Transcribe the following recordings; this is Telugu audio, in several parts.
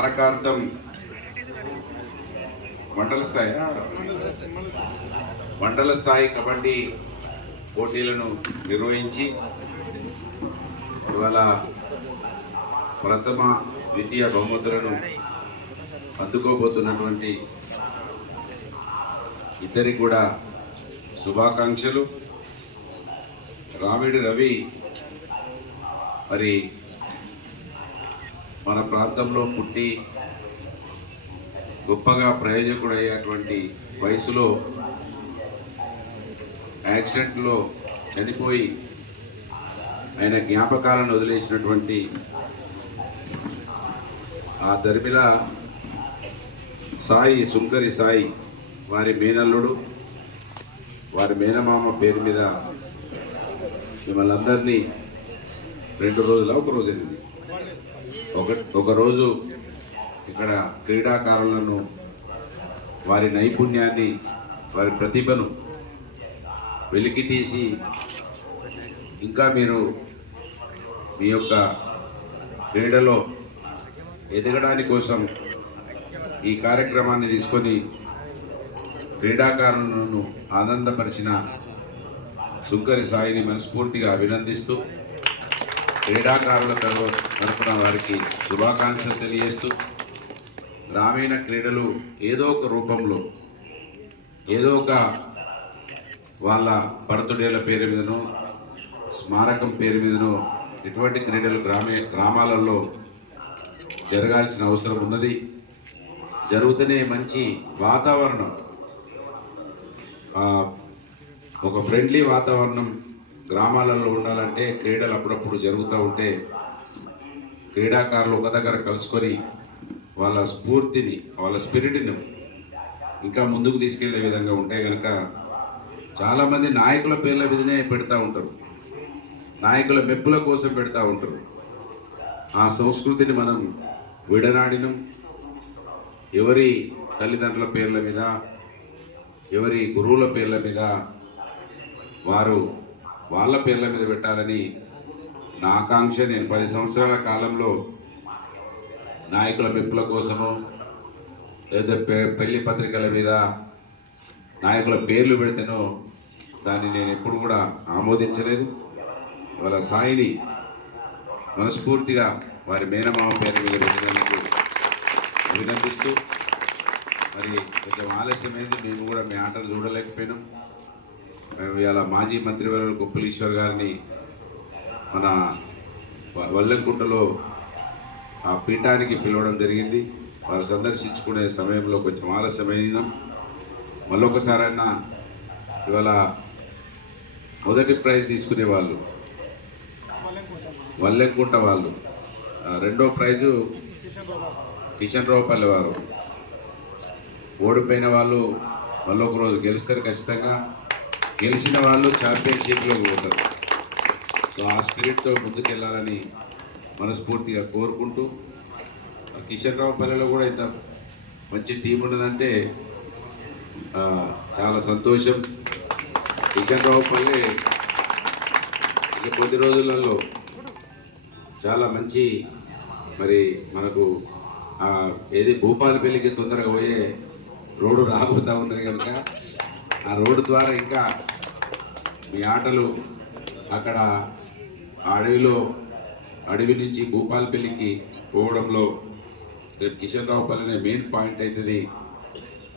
మారకార్థం మండల స్థాయి మండల స్థాయి కబడ్డీ పోటీలను నిర్వహించి ఇవాళ ప్రథమ ద్వితీయ బహుమతులను అందుకోబోతున్నటువంటి ఇద్దరికి కూడా శుభాకాంక్షలు. రామిడి రవి మరి మన ప్రాంతంలో పుట్టి గొప్పగా ప్రయోజకుడయ్యేటువంటి వయసులో యాక్సిడెంట్లో చనిపోయి ఆయన జ్ఞాపకాలను వదిలేసినటువంటి ఆ దరిమిల సాయి సుంకరి సాయి వారి మేనల్లుడు వారి మేనమామ పేరు మీద మిమ్మల్ని అందరినీ రెండు రోజుల ఒక రోజు ఒక ఒకరోజు ఇక్కడ క్రీడాకారులను వారి నైపుణ్యాన్ని వారి ప్రతిభను వెలికి తీసి ఇంకా మీరు మీ యొక్క క్రీడలో ఎదగడానికి కోసం ఈ కార్యక్రమాన్ని తీసుకొని క్రీడాకారులను ఆనందపరిచిన సుంకరి సాయిని మనస్ఫూర్తిగా అభినందిస్తూ క్రీడాకారుల తరఫున వారికి శుభాకాంక్షలు తెలియజేస్తూ గ్రామీణ క్రీడలు ఏదో ఒక రూపంలో ఏదో ఒక వాళ్ళ బర్త్డేల పేరు మీదనో స్మారకం పేరు మీదనో ఇటువంటి క్రీడలు గ్రామీ గ్రామాలలో జరగాల్సిన అవసరం ఉన్నది. జరుగుతూనే మంచి వాతావరణం. ఒక ఫ్రెండ్లీ వాతావరణం గ్రామాలలో ఉండాలంటే క్రీడలు అప్పుడప్పుడు జరుగుతూ ఉంటే క్రీడాకారులు ఒక దగ్గర కలుసుకొని వాళ్ళ స్ఫూర్తిని వాళ్ళ స్పిరిట్ని ఇంకా ముందుకు తీసుకెళ్ళే విధంగా ఉంటే కనుక చాలామంది నాయకుల పేర్ల మీదనే పెడతా ఉంటారు. నాయకుల మెప్పుల కోసం పెడతా ఉంటారు. ఆ సంస్కృతిని మనం విడనాడినం. ఎవరి తల్లిదండ్రుల పేర్ల మీద ఎవరి గురువుల పేర్ల మీద వారు వాళ్ళ పేర్ల మీద పెట్టాలని నా ఆకాంక్ష. నేను పది సంవత్సరాల కాలంలో నాయకుల మెప్పుల కోసము లేదా పె- పెళ్ళి పత్రికల మీద నాయకుల పేర్లు పెడితేనో దాన్ని నేను ఎప్పుడు కూడా ఆమోదించలేదు. వాళ్ళ సాయిని మనస్ఫూర్తిగా వారి మేనమామ పేరు మీద పెట్టినందుకు అభినందిస్తూ మరి కొంచెం ఆలస్యమైంది మేము కూడా మీ ఆటలు చూడలేకపోయినాం. ఇవాళ మాజీ మంత్రివర్యులు కుప్పలీశ్వర్ గారిని మన వల్లెంకుంటలో ఆ పీఠానికి పిలవడం జరిగింది. వారు సందర్శించుకునే సమయంలో కొంచెం ఆలస్యమైనాం మళ్ళొకసారైనా ఇవాళ మొదటి ప్రైజ్ తీసుకునే వాళ్ళు వల్లెంకుంట వాళ్ళు. రెండో ప్రైజు కిషన్ రావుపల్లి వారు. ఓడిపోయిన వాళ్ళు మళ్ళీ రోజు గెలుస్తారు ఖచ్చితంగా. గెలిచిన వాళ్ళు ఛాంపియన్షిప్లోకి పోతారు. సో ఆ స్పిరిట్తో ముందుకెళ్ళాలని మనస్ఫూర్తిగా కోరుకుంటూ కిషన్ రావుపల్లిలో కూడా ఇంత మంచి టీం ఉన్నదంటే చాలా సంతోషం. కిషన్ రావుపల్లి ఇక కొద్ది రోజులలో చాలా మంచి మరి మనకు ఆ, ఏది భూపాలపల్లికి తొందరగా పోయే రోడ్డు రాబోతా ఉన్నది కనుక ఆ రోడ్డు ద్వారా ఇంకా మీ ఆటలు అక్కడ అడవిలో అడవి నుంచి భూపాలపల్లికి పోవడంలో రేపు కిషన్ రావుపల్లి అనే మెయిన్ పాయింట్ అవుతుంది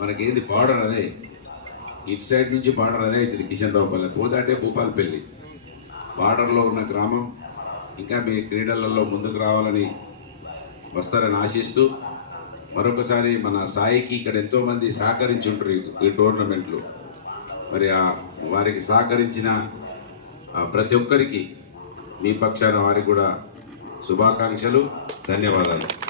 మనకేంది బార్డర్ అదే. ఇటు సైడ్ నుంచి బార్డర్ అదే అవుతుంది కిషన్ రావుపల్లి పోతాంటే భూపాలపల్లి బార్డర్లో ఉన్న గ్రామం ఇంకా మీ క్రీడలలో ముందుకు రావాలని వస్తారని ఆశిస్తూ మరొకసారి మన సాయికి ఇక్కడ ఎంతోమంది సహకరించి ఉంటారు ఈ- ఈ టోర్నమెంట్లు. మరి ఆ వారికి సహకరించిన ప్రతి ఒక్కరికి మీ పక్షాన వారికి కూడా శుభాకాంక్షలు ధన్యవాదాలు.